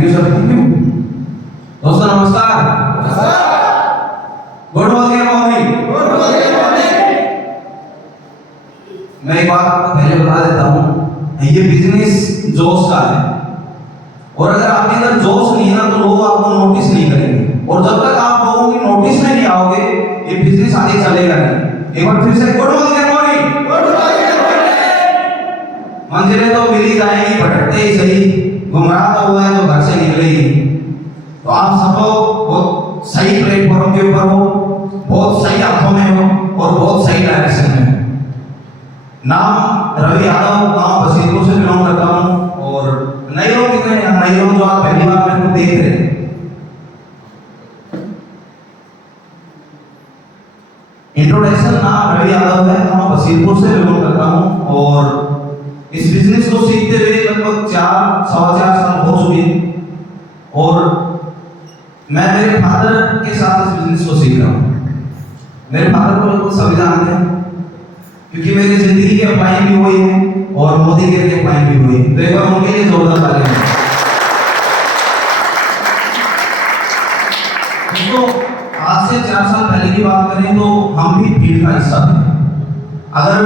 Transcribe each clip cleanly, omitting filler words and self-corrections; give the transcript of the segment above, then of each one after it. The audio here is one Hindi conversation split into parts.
Thank you sir, thank you. दोस्तों नमस्कार। Good morning. मैं एक बात आपको पहले बता देता हूँ, ये बिजनेस जोश का है, और अगर आपके अंदर जोश नहीं है ना तो लोग आपको नोटिस नहीं करेंगे, और जब तक आप लोगों की नोटिस में नहीं आओगे ये बिजनेस आगे चलेगा नहीं। एक बार फिर से गुड मॉर्निंग। मंजिलें तो मिली जाएंगी, भटकते ही सही, गुमराह तो हुआ है जो घर से निकले ही। तो आप सब लोग बहुत सही प्लेटफॉर्म के ऊपर हो, बहुत सही हाथों में हो, और बहुत सही डायरेक्शन में। नाम रवि यादव, गांव बसीरपुर से बिलोंग करता हूँ, और नए लोग कितने हैं? नए लोग जो आप पहली बार मेरे को देख रहे हैं। इंट्रोडक्शन, नाम रवि यादव है, गांव बसीरपुर से बिलोंग करता हूँ, और इस बिजनेस को सीखते हुए लगभग 4-4.25 साल हो चुके, और मैं मेरे फादर के साथ इस बिजनेस को सीख रहा हूँ। मेरे फादर को बिल्कुल सभी जानते हैं, क्योंकि मेरी जिंदगी की अप्लाई भी हुई है और मोदी के लिए अप्लाई भी हुई है। तो एक बार उनके लिए जोरदार तालियां। तो आज से 4 साल पहले की बात करें तो हम भी भीड़ का हिस्सा थे। अगर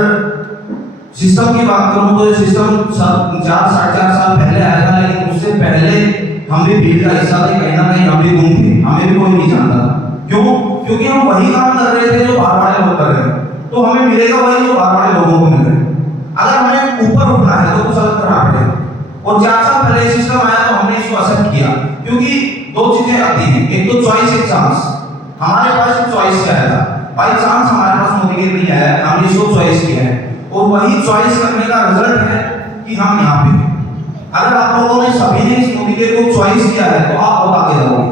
सिस्टम की बात करूं तो ये सिस्टम 4-4.5 साल पहले आया था, लेकिन उससे पहले हम भी भीड़ का हिस्सा थे। कहीं ना कहीं हम भी गुम थे, हमें भी कोई नहीं जानता था। क्यों? क्योंकि हम वही काम कर रहे थे जो बाहर वाले लोग कर रहे हैं, तो हमें मिलेगा वही जो बाहर वाले लोगों को मिल रहा है। अगर हमें ऊपर उठना है तो कुछ अलग करना पड़ेगा। और 4 साल पहले सिस्टम आया तो हमने इसको एक्सेप्ट किया, क्योंकि 2 चीजें आती हैं, एक तो चॉइस, एक चांस। हमारे पास चॉइस क्या आया था? बाई चांस हमारे पास मोदी नहीं आया, हमने इसको चॉइस किया है, और वही चॉइस करने का रिजल्ट है कि हम यहाँ पे हैं। अगर आप लोगों ने सभी ने इस मोदी को चॉइस किया है तो आप बहुत आगे जाओगे।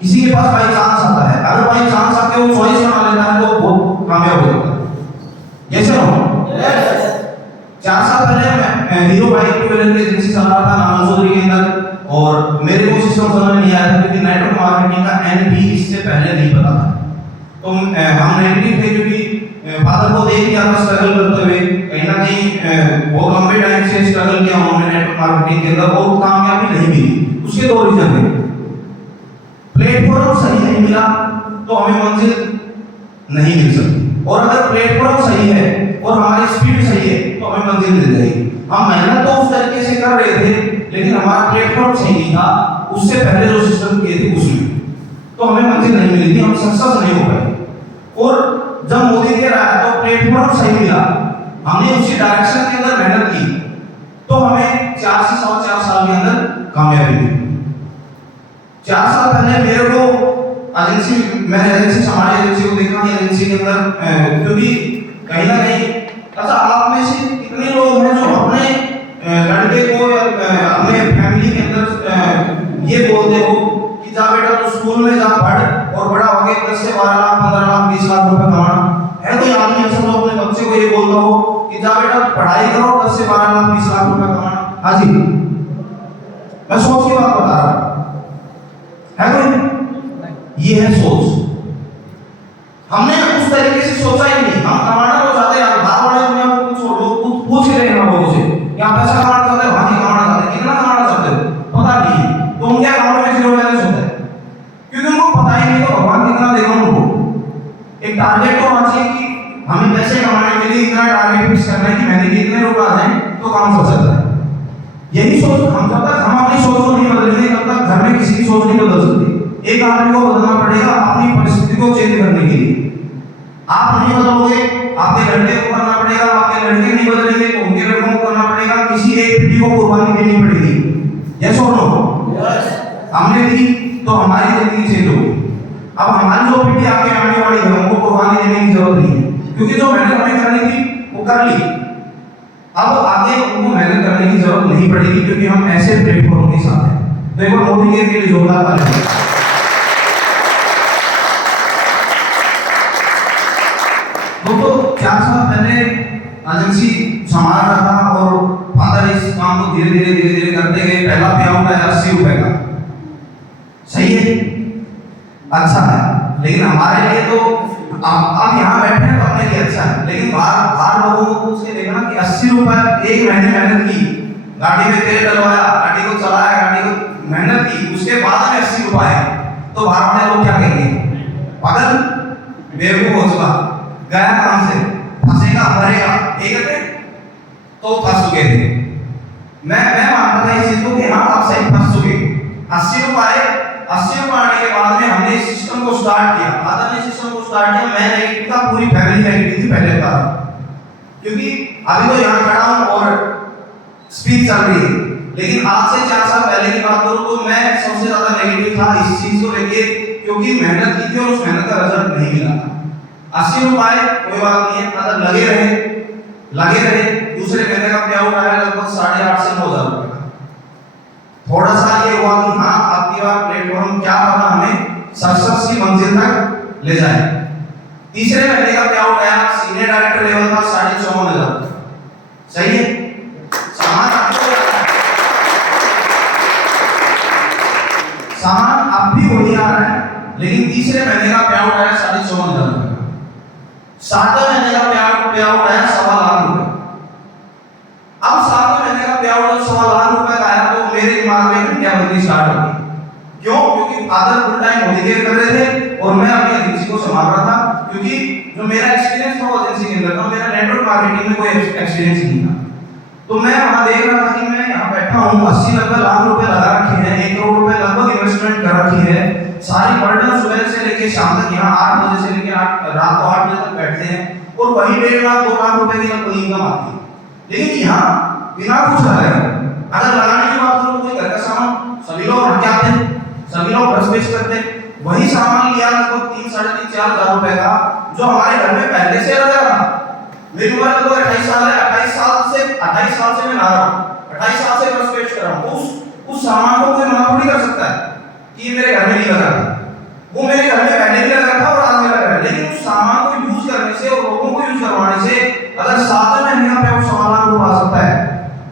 किसी के पास बाई चांस आता है, अगर बाई चांस आके वो चॉइस बना लेता है तो बहुत कामयाब हो जाता है। Yes sir? यस। 4 साल पहले मैं हीरो बाइक टू व्हीलर की एजेंसी चला रहा था नामसोदरी के अंदर, और मेरे को सिस्टम समझ में नहीं आया था, क्योंकि नेटवर्क मार्केटिंग का एन भी इससे पहले नहीं पता था। तो हम नेगेटिव थे, क्योंकि फादर को देख लिया था स्ट्रगल करते हुए, कहीं ना कहीं बहुत लंबे टाइम से स्ट्रगल किया उन्होंने नेटवर्क मार्केटिंग के अंदर, और कामयाबी नहीं मिली। उसके 2 रीजन थे। प्लेटफॉर्म सही नहीं मिला तो हमें मंजिल नहीं मिल सकती, और अगर प्लेटफॉर्म सही है और हमारी स्पीड सही है तो हमें मंजिल मिल जाएगी। हम मेहनत तो उस तरीके से कर रहे थे, लेकिन हमारा प्लेटफॉर्म सही नहीं था, उससे पहले जो सिस्टम किए थे उसमें, तो हमें मंजिल नहीं मिली थी, हम सक्सेस नहीं हो पाए। और जब मोदी के आया तो प्लेटफॉर्म सही मिला, हमने उसी डायरेक्शन के अंदर मेहनत की, तो हमें 4 से 4.25 साल के अंदर कामयाबी मिली। 4 साल पहले मेरे को मैंने एजेंसी हमारी एजेंसी को देखा, एजेंसी के अंदर क्योंकि कहीं ना कहीं, अच्छा आप में से कितने लोग हैं जो अपने लड़के को या अपने फैमिली के अंदर ये बोलते हो कि जा बेटा तू स्कूल में जा पढ़ और बड़ा होके 10 से 12 लाख 15 लाख 20 लाख रुपए कमाना है? कोई आदमी ऐसा जो अपने बच्चे को ये बोलता हो कि जा बेटा पढ़ाई करो 10 से 12 लाख 20 लाख रुपए कमाना? हाँ जी, मैं सोच की बात बता रहा हूं, है कोई? ये है सोच। हमने उस तरीके से सोचा ही नहीं। हम कमाना तो चाहते हैं, बाहर वाले दुनिया को कुछ लोग कुछ पूछ रहे हैं लोगों से कि आप पैसा कमाना चाहते हो? हाँ जी कमाना चाहते हैं। कितना कमाना चाहते हो? पता नहीं है। तो उनके अकाउंट में 0 बैलेंस होता है, क्योंकि उनको पता ही नहीं तो भगवान कितना देगा उनको। एक टारगेट तो होना चाहिए कि हमें पैसे कमाने के लिए इतना टारगेट फिक्स करना है कि महीने के इतने रुपए आ जाए तो काम चल सकता है। यही सोच हम, जब तक हम अपनी सोच को नहीं बदलेंगे तब तक घर में किसी की सोच नहीं बदल सकती। एक आदमी को बदलना पड़ेगा अपनी परिस्थिति को चेंज करने के लिए। आप नहीं बदलोगे, आपके लड़के को करना पड़ेगा, आपके लड़के नहीं बदलेंगे तो उनके लड़कों को करना पड़ेगा, किसी एक पीढ़ी को कुर्बानी देनी पड़ेगी। यस और नो? यस। हमने दी तो हमारी जिंदगी चेंज होगी। अब हमारी जो पीढ़ी आगे आने वाली है उनको कुर्बानी देने की जरूरत नहीं है, क्योंकि जो मेहनत हमें करनी थी वो कर ली। अब आगे उनको मेहनत करने की जरूरत नहीं पड़ेगी, क्योंकि हम ऐसे प्लेटफॉर्म के साथ हैं। तो एक बार मोदी के लिए जोरदार तालियां। दोस्तों 4 साल पहले एजेंसी संभाल रहा था और फादर इस काम को धीरे धीरे करते गए। पहला पे आउट है 80 रुपए का, सही है, अच्छा है, लेकिन हमारे लिए तो आप यहाँ बैठे हैं तो अपने लिए अच्छा है, लेकिन बाहर लोगों को पूछ के देखना कि 80 रुपए एक महीने मेहनत की, गाड़ी में तेल डलवाया, गाड़ी को चलाया, गाड़ी को मेहनत की, उसके बाद में 80 रुपए आए, तो बाहर वाले लोग क्या कहेंगे? पागल, बेवकूफ हो चुका, गया काम से, फंसेगा मरेगा, ये कहते हैं। तो फंस चुके थे। मैं मानता था इस चीज को कि हाँ आप सही फंस चुके। 80 रुपए आने के बाद में हमने इस सिस्टम को स्टार्ट किया, फादर ने सिस्टम को स्टार्ट किया। मैं नेगेटिव था, पूरी फैमिली नेगेटिव थी पहले बता रहा हूं, क्योंकि अभी तो यहाँ खड़ा हूं और स्पीच चल रही है, लेकिन आज से 4 साल पहले की बात करूं तो मैं सबसे ज्यादा नेगेटिव था इस चीज को लेके, क्योंकि मेहनत की थी और उस मेहनत का रिजल्ट नहीं मिला था। 80 रुपए कोई बात नहीं है, अगर लगे रहे, दूसरे महीने का पे आउट आया लगभग 8.5 से 9 हज़ार रुपए का। थोड़ा सा ये हुआ कि हाँ आपकी बार प्लेटफॉर्म क्या पता हमें सक्सेस की मंजिल तक ले जाए। तीसरे महीने का पे आउट आया, सीनियर डायरेक्टर लेवल था, 54,500। सही है, सामान अब भी वही आ रहा है, लेकिन तीसरे महीने का पे आउट आया 54,500 रुपए। 7वें महीने का पे आउट आया 1.25 लाख रुपए। अब 7वें महीने का पे आउट 1.25 लाख रुपए का आया तो मेरे दिमाग में घंटियां बजनी स्टार्ट हो गई। क्यों? क्योंकि फादर फुल टाइम मोडिकेयर कर रहे थे और मैं अपनी एजेंसी को संभाल रहा था, क्योंकि जो मेरा एक्सपीरियंस था वो एजेंसी के अंदर था, मेरा नेटवर्क मार्केटिंग में कोई एक्सपीरियंस नहीं था। तो मैं वहां देख रहा था कि मैं यहाँ बैठा हूँ, 80-90 लाख रुपए लगा रखे हैं, 1 करोड़ रुपए लगभग इन्वेस्टमेंट कर रखी है, सारी बर्डन सुबह से लेके शाम तक यहाँ 8 बजे से लेके रात को 8 बजे तक बैठते हैं और वही 1.5 लाख 2 लाख रुपए की लगभग इनकम आती है। लेकिन यहाँ बिना कुछ लगाए, अगर लगाने की बात करूँ तो घर का सामान सभी लोग रख के आते हैं, सभी लोग ब्रश पेश करते हैं, वही सामान लिया लगभग 3-3.5-4 हज़ार रुपए का, जो हमारे घर में पहले से लगा था। मेरी उम्र लगभग 28 साल है, 28 साल से मैं नहा रहा हूँ, 28 साल से ब्रश पेश कर रहा हूँ। उस सामान को कोई मना थोड़ी कर सकता है कि ये मेरे घर में नहीं लगा था। वो मेरे घर में पहले भी लगा था और आज भी लगा है, लेकिन उस सामान को यूज करने से और लोगों को यूज करवाने से अगर 7वें महीने पे वो सामान को आ सकता है,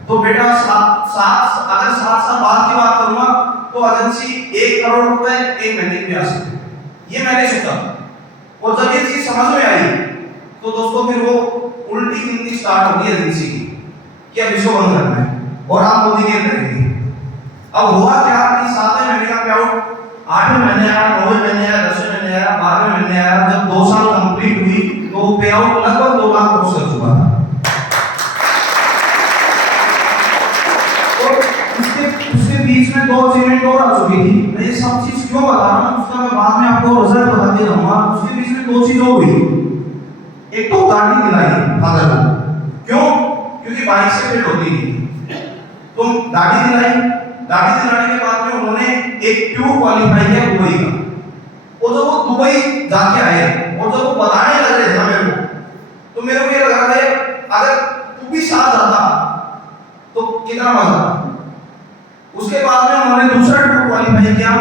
तो बेटा अगर 7 साल बाद की बात करूंगा तो एजेंसी 1 करोड़ रुपए 1 महीने की आ सकती है। ये मैंने सोचा, और जब ये चीज समझ में आई तो दोस्तों फिर वो उल्टी गिनती स्टार्ट होगी एजेंसी की कि अब इसको बंद करना है और आप मोडिकेयर करेंगे। अब हुआ क्या कि 7वें महीने का पे आउट 8वें महीने आया, 9वें महीने आया, 10वें महीने आया, 12वें महीने आया। जब 2 साल कंप्लीट हुई तो पे आउट लगभग 2 लाख क्रॉस कर चुका था। उसके बीच में 2 अचीवमेंट और आ चुकी थी। मैं ये सब चीज क्यों बता रहा हूँ उसका मैं बाद में आपको रिजल्ट बताते रहूंगा। उसके बीच में 2 चीज हो गई। एक तो गाड़ी दिलाई फादर को, क्यों? क्योंकि बाइक से फिट होती नहीं, तो गाड़ी दिलाने के बाद में उन्होंने एक ट्यूब क्वालिफाई किया दुबई का। और जब वो दुबई जाके आए और जब वो बताने लग रहे थे मेरे को, तो मेरे को ये लग रहा था अगर तू भी साथ जाता तो कितना मजा आता। उसके बाद में उन्होंने दूसरा ट्यूब क्वालिफाई किया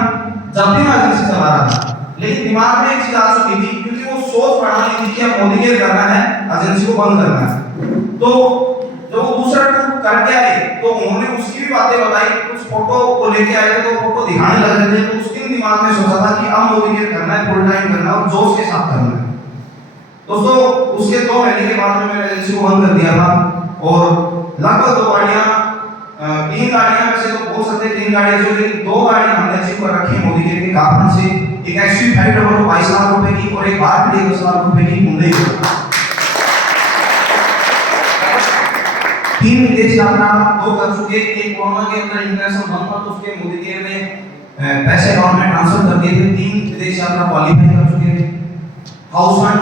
जब भी मैं एजेंसी चला रहा था, लेकिन दिमाग में एक चीज आ चुकी थी, क्योंकि वो सोच पड़ा ली थी कि अब मोडिकेयर करना है, एजेंसी को बंद करना है। तो जब वो दूसरा ट्यूब करके आए तो उन्होंने उसकी भी बातें बताई, कुछ फोटो को लेके आए थे तो फोटो दिखाने लग रहे थे, तो उसके दिमाग में सोचा था कि अब मोडिकेयर करना है, फुल टाइम करना है और जोश के साथ करना है। दोस्तों उसके 2 महीने के बाद में मैंने एजेंसी को बंद कर दिया था और लगभग 2 गाड़ियां 3 गाड़ियां में से तो बोल सकते 3 गाड़ियां जो, लेकिन 2 गाड़ियां हमने अचीव कर रखी है मोडिकेयर के कारण से। एक XV5 22 लाख रुपए की और एक बार 10 लाख रुपए की मुंबई की। 3 विदेश यात्रा 2 कर चुके। एक कोरोना के अंदर इंटरनेशनल बंद था तो उसके मोडिकेयर ने पैसे अकाउंट में ट्रांसफर कर दिए थे। 3 विदेश यात्रा क्वालिफाई कर चुके थे। हाउस फंड,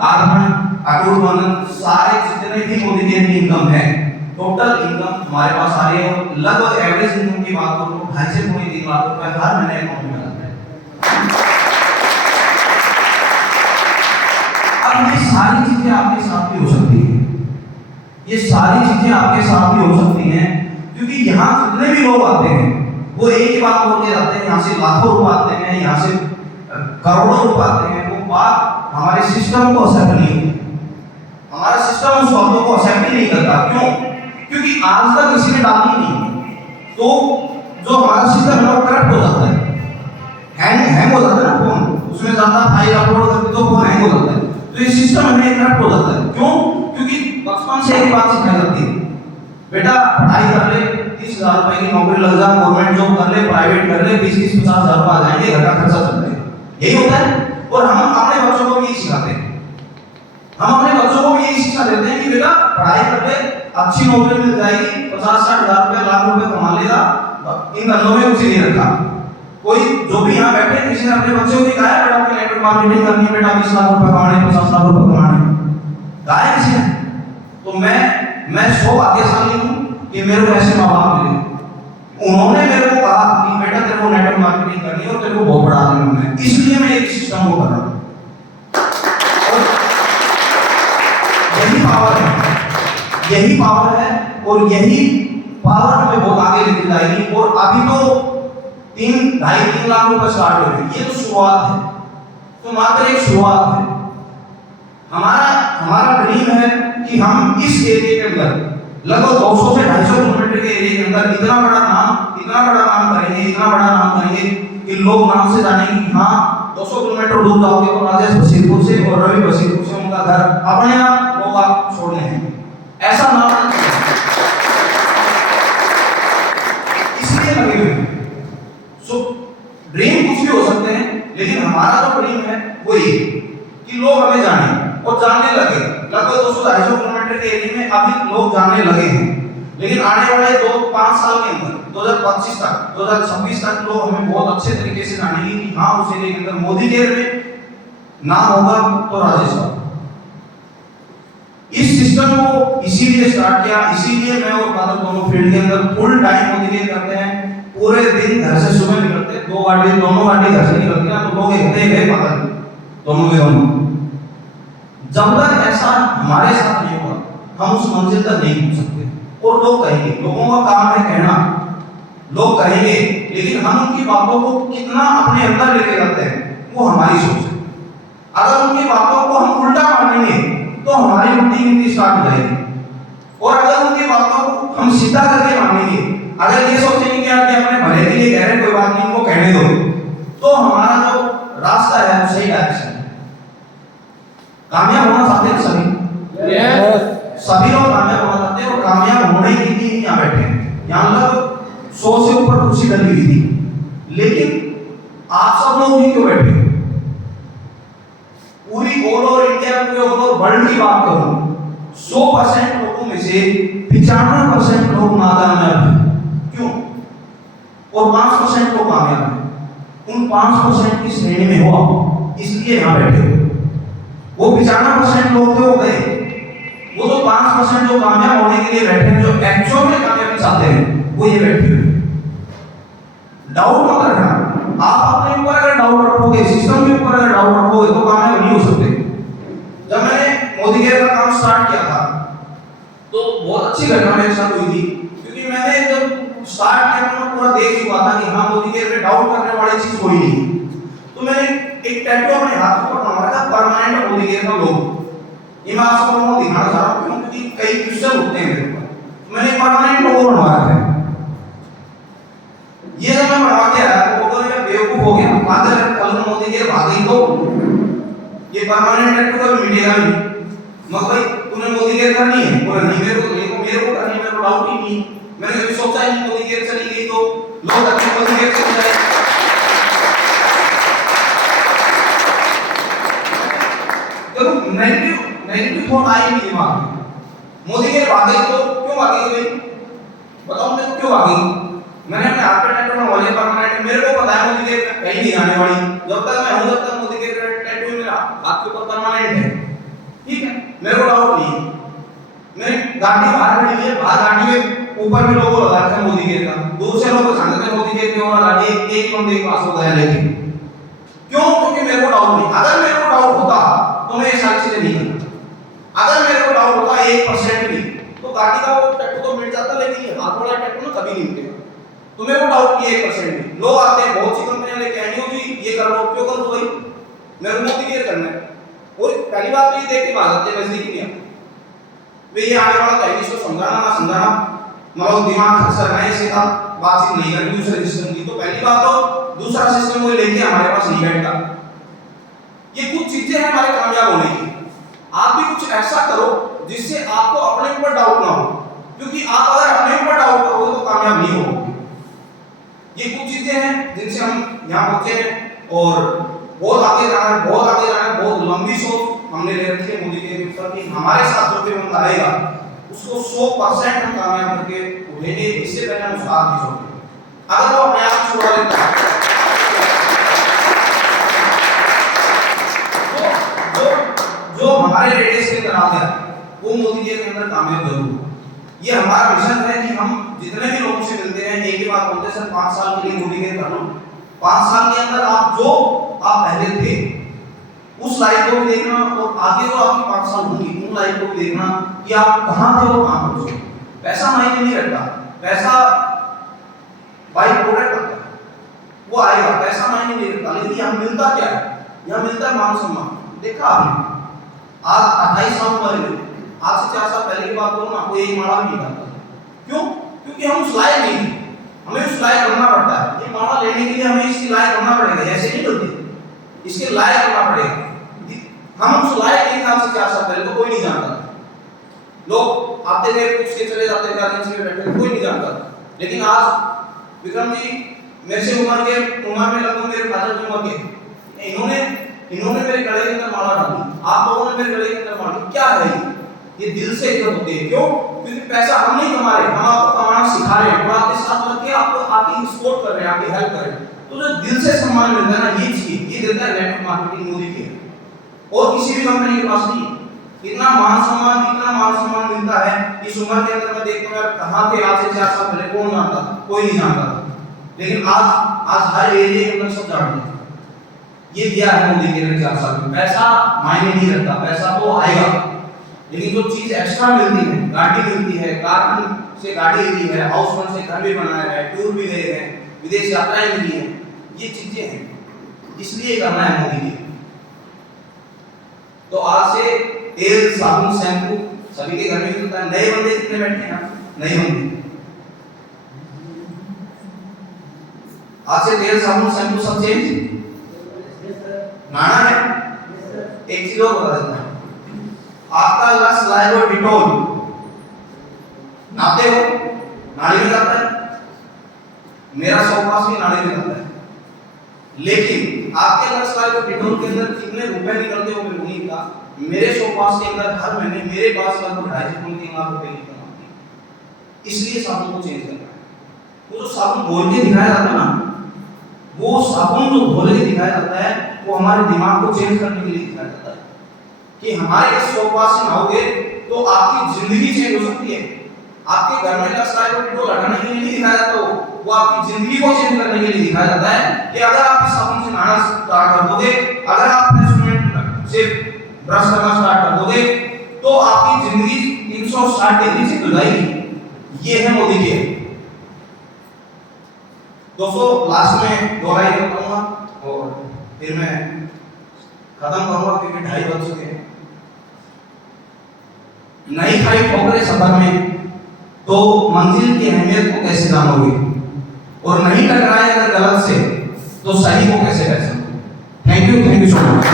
कार फंड, अटूट बंधन, सारे जितने भी मोडिकेयर की इनकम है, टोटल इनकम हमारे पास आ रही है। और लगभग एवरेज इनकम की बात करूं तो 2.5 से 3 लाख रुपए हर महीने अकाउंट में आता है। अब ये सारी चीजें आपके साथ भी हो सकती हैं, ये सारी चीजें आपके साथ भी हो सकती हैं, क्योंकि यहाँ जितने भी लोग आते हैं वो एक ही बात बोल के जाते हैं, यहाँ से लाखों रुपए आते हैं, यहाँ से करोड़ों रुपए आते हैं। वो बात हमारे सिस्टम को एक्सेप्ट नहीं होती, हमारा सिस्टम उस बातों को एक्सेप्ट ही नहीं करता। क्यों? क्योंकि आज तक किसी ने डाली नहीं, तो जो हमारा सिस्टम है वो करप्ट हो जाता है, हैंग हो जाता है ना फोन, उसमें ज्यादा फाइल अपलोड करते तो फोन हैंग हो जाता है। तो ये सिस्टम हमें करप्ट हो जाता है। क्यों? क्योंकि बचपन से एक बात सिखाई जाती है, बेटा पढ़ाई कर ले, 30,000 रुपए की नौकरी लग जा, गवर्नमेंट जॉब कर ले, प्राइवेट कर ले, 20-50,000 रुपए आ जाएंगे, घर का खर्चा चल जाएगा। यही होता है। और हम अपने बच्चों को भी यही सिखाते हैं। हम अपने बच्चों को भी यही शिक्षा देते हैं कि बेटा पढ़ाई कर ले, अच्छी नौकरी मिल जाएगी, 50-60 हजार रुपए, लाख रुपए कमा लेगा, इन धंधों में उसे नहीं रखा। कोई जो भी यहाँ बैठे किसी ने अपने बच्चों को भी कहा है बेटा आपकी नेटवर्क मार्केटिंग करनी है, बेटा 20 लाख रुपए कमाने, 50 लाख रुपए कमाने, कहा है किसी ने? तो मैं 100 भाग्यशाली हूँ कि मेरे को ऐसे माँ बाप मिले। उन्होंने मेरे को कहा कि बेटा तेरे को नेटवर्क मार्केटिंग करनी है और तेरे को बहुत बड़ा आदमी है, इसलिए मैं एक सिस्टम को कर रहा हूँ। यही पावर है, यही पावर है, और यही पावर हमें बहुत आगे लेके जाएगी। और अभी तो 3-2.5-3 लाख रुपए स्टार्ट हो गए, ये तो शुरुआत है, तो मात्र एक शुरुआत है। हमारा ड्रीम है कि हम इस एरिया के अंदर लगभग 200 से 250 किलोमीटर के एरिया के अंदर इतना बड़ा नाम करेंगे, इतना बड़ा नाम करेंगे कि लोग नाम से जानेंगे कि हाँ 200 किलोमीटर दूर जाओगे तो राजेश बशीरपुर से और रवि बशीरपुर से उनका घर अपने आप लोग आप छोड़ने हैं, ऐसा नाम इसलिए लगे हुए हैं। सो ड्रीम कुछ भी हो सकते हैं, लेकिन हमारा जो ड्रीम है वो ये कि लोग हमें जाने और जानने लगे। लगभग 200-250 किलोमीटर के एरिया में अभी लोग जानने लगे हैं, लेकिन आने वाले 2-5 साल के अंदर 2025 तक 2026 तक लोग हमें बहुत अच्छे तरीके से जानेंगे कि हाँ उस एरिया के अंदर मोदी केयर में नाम होगा तो राजेश साहब। इस सिस्टम को इसीलिए स्टार्ट किया, इसीलिए मैं और बादल दोनों फील्ड के अंदर फुल टाइम मोदी केयर करते हैं। पूरे दिन घर से सुबह निकलते, दोनों गाड़ी घर से निकलती है तो लोग कहते हैं बादल दोनों के दोनों। जब तक ऐसा हमारे साथ नहीं होगा हम उस मंजिल तक नहीं पहुंच सकते। और लोग कहेंगे, लोगों का काम है कहना, लोग कहेंगे, लेकिन हम उनकी बातों को कितना अपने अंदर लेके जाते हैं वो हमारी सोच है। अगर उनकी बातों को हम उल्टा मानेंगे तो हमारी उल्टी गिनती स्टार्ट हो जाएगी, और अगर उनकी बातों को हम सीधा करके मानेंगे, अगर ये सोचेंगे कि आप अपने भले के लिए कह रहे हैं कोई बात नहीं उनको कहने दो, तो हमारा जो रास्ता है वो सही डायरेक्शन है। कामयाब होना चाहते हैं सभी, सभी लोग कामयाब होना चाहते हैं, और कामयाब होने के लिए यहाँ बैठे हैं। यहाँ तक 100 से ऊपर कुर्सी डली हुई थी, लेकिन आप सब लोग भी क्यों बैठे? पूरी ऑल ओवर इंडिया, पूरे ऑल ओवर वर्ल्ड की बात करूं, 100% लोगों में से 95% लोग नाकामयाब हैं। क्यों? और 5% लोग कामयाब हैं। उन 5% की श्रेणी में हो, इसलिए यहाँ बैठे हो। वो 95% लोग थे वो गए, वो तो 5% जो कामयाब होने के लिए बैठे हैं, जो एक्चुअल में कामयाबी चाहते हैं, वो ये बैठे हुए। डाउट मत रखना। आप अपने ऊपर अगर डाउट रखोगे, सिस्टम के ऊपर अगर डाउट रखोगे तो कामयाब नहीं हो सकते। जब मैंने मोदी केयर का काम स्टार्ट किया था तो बहुत अच्छी घटना मेरे साथ हुई थी, क्योंकि मैंने जब स्टार्ट किया तो मैं पूरा देख चुका था कि हाँ मोदी केयर पे डाउट करने वाली चीज कोई नहीं। तो मैंने एक टैटू अपने हाथ पर बनवाया था, परमानेंट मोदी केयर का लोगो। ये मैं आप सबको दिखाना चाह रहा हूँ क्योंकि कई क्वेश्चन उठते हैं मेरे ऊपर। मैंने परमानेंट लोगो बनवाया है। ये जब मैं बनवा के आया तो वो मैं बेवकूफ हो गया, पागल है, कल मोदी केयर भागी तो ये परमानेंट टैटू कभी मिटेगा नहीं। मगर भाई तूने मोदी केयर करनी है, बोला नहीं मेरे को करनी है, मेरे को डाउट ही नहीं। मैंने कभी सोचा ही नहीं मोदी केयर चली गई तो लोग अपनी मोदी केयर चले जाए। तो नेगेटिव थॉट आई नहीं दिमाग में। मोदी केयर भागी तो क्यों भागी भाई? बताओ मेरे को क्यों भागी? मैंने अपने हाथ पे टैटू बनवा लिया परमानेंट। मेरे को पता है मोदी केयर कहीं नहीं आने वाली, जब तक मैं हूं तब तक मोदी केयर टैटू मेरा हाथ के ऊपर परमानेंट है। ठीक है, मेरे को डाउट नहीं। मैं गाड़ी बाहर खड़ी है, बाहर गाड़ी के ऊपर भी लोगो लगा रखा है मोदी केयर का। दूर से लोग जानते थे मोदी केयर की और गाड़ी एक बंदे के पास होता है, लेकिन क्यों? क्योंकि मेरे को डाउट नहीं। अगर मेरे को डाउट होता तो मैं ये सारी चीजें नहीं करता। अगर मेरे को डाउट होता 1% भी तो गाड़ी का वो टैटू तो मिट जाता, लेकिन ये हाथ वाला टैटू ना कभी नहीं मिटेगा। तो मेरे को डाउट नहीं 1% भी। लोग आते हैं, बहुत सी कंपनियां लेके आई हो जी ये कर लो, क्यों कर दो भाई? मेरे को मोदी केयर करना है। और पहली बात तो ये देख के भाग जाते हैं नजदीक नहीं आते वे। ये आने वाला कहीं इसको समझाना ना समझाना, मतलब दिमाग खर्च करना है, सीधा बातचीत नहीं करनी दूसरे सिस्टम की। तो पहली बात तो दूसरा सिस्टम वो लेके हमारे पास नहीं बैठता। ये कुछ चीजें हैं हमारे कामयाब होने की। आप भी कुछ ऐसा करो जिससे आपको अपने ऊपर डाउट ना हो, क्योंकि आप अगर अपने ऊपर डाउट करोगे तो कामयाब जिनसे हम यहाँ पहुंचे हैं और बहुत आगे जाना है, बहुत आगे जाना है, बहुत लंबी सोच हमने ले रखी है मोदी जी के ऊपर कि हमारे साथ जो भी बंदा आएगा उसको 100% हम कामयाब करके उठेंगे। इससे पहले हम उसका हाथ नहीं छोड़ेंगे। अगर वो अपने आप छुड़ा लेता है जो हमारे रेडियस के अंदर आ गया वो मोदी जी के अंदर कामयाब जरूर। ये हमारा मिशन है कि हम जितने भी लोगों से मिलते हैं एक ही बात बोलते हैं, सर 5 साल के लिए मोदी के कर लो, 5 साल के अंदर आप जो आप पहले थे उस लाइफ को भी देखना और आगे जो आपकी 5 साल होंगी उन लाइफ को भी देखना कि आप कहां थे और कहां पहुंचे। पैसा मायने नहीं रखता, पैसा बाई प्रोडक्ट होता है, वो आएगा, पैसा मायने नहीं रखता। लेकिन यहाँ मिलता क्या है? यहाँ मिलता है मान सम्मान। देखा आपने आज 28 साल उम्र में, आज से 4 साल पहले की बात करूं ना, कोई एक माला भी नहीं करता। क्यों? क्योंकि हम उस लायक नहीं हैं, हमें उस लायक बनना पड़ता है। ये माला लेने के लिए हमें इसके लायक बनना पड़ेगा, ऐसे नहीं मिलती, इसके लायक बनना पड़ेगा। हम उस लायक नहीं थे आज से 4 साल पहले, तो कोई नहीं जानता। लोग आते थे पूछ के चले जाते थे, आगे में बैठे कोई नहीं जानता। लेकिन आज विक्रम जी मेरे से उम्र में लगभग मेरे फादर की उम्र के, इन्होंने मेरे गले के अंदर माला डाली, आप लोगों ने मेरे गले के अंदर माला डाली। क्या है ये दिल से इज्जत होती है। क्यों? क्योंकि पैसा हम नहीं कमा रहे, हम आपको कमाना सिखा रहे हैं, आपके साथ करके आपको आपकी सपोर्ट कर रहे हैं, आपकी हेल्प कर रहे हैं। तो जो दिल से सम्मान मिलता है ना, ये चीज ये देता है नेटवर्क मार्केटिंग मोदी की, और किसी भी कंपनी के पास नहीं। इतना मान सम्मान मिलता है। इस उम्र के अंदर मैं देखता हूं कहां थे आज से 4 साल पहले, कौन जानता था? कोई नहीं जानता था। लेकिन आज हर एरिया के अंदर सब जानते हैं। ये दिया है मोदी जी ने 4 साल में। पैसा मायने नहीं रखता, पैसा तो आएगा, लेकिन जो चीज एक्स्ट्रा मिलती है, गाड़ी मिलती है, कार से गाड़ी मिली है, हाउस लोन से घर भी बनाया है, टूर भी गए हैं, विदेश यात्राएं मिली हैं, ये चीजें हैं। इसलिए करना है मोदी जी। तो आज से तेल, साबुन, शैम्पू सभी के घर में मिलता है। नए बंदे कितने बैठे हैं? नए बंदे आज से तेल, साबुन, शैम्पू सब चेंज नाना है। एक चीज और बता देता हूं, आपका लक्ष्य लाइव डिटोल नाते हो, नाली में जाता है, मेरा सोपास भी नाली में जाता है। लेकिन आपके लक्ष्य लाइव डिटोल के अंदर कितने रुपए निकलते हो मेरे नहीं का, मेरे सोपास के अंदर हर महीने मेरे पास लगभग 2.5 लाख रुपए निकलते हैं। इसलिए साबुन को चेंज करना है। वो जो साबुन घोल के दिखाया जाता है ना, वो साबुन जो घोल के दिखाया जाता है वो हमारे दिमाग को चेंज करने के लिए दिखाया जाता है कि हमारे इस सोपास से नहाओगे तो आपकी जिंदगी चेंज हो सकती है। आपके घर में लक्ष्य को लड़ाने के लिए नहीं दिखाया जाता, वो आपकी जिंदगी को चेंज करने के लिए दिखाया जाता है कि अगर आप इस साबुन से नहाना स्टार्ट कर दोगे, अगर आप इंस्ट्रूमेंट से ब्रश करना स्टार्ट कर दोगे तो आपकी जिंदगी 360 डिग्री से खुल जाएगी। ये है मोदी जी। दोस्तों लास्ट में 2 लाइन बताऊंगा और फिर मैं खत्म करूंगा क्योंकि 2:30 बज चुके हैं। नहीं खाई ठोकरें सफर में तो मंजिल की अहमियत को कैसे जानोगे, और नहीं टकराए अगर गलत से तो सही को कैसे पहचानोगे। Thank you so much.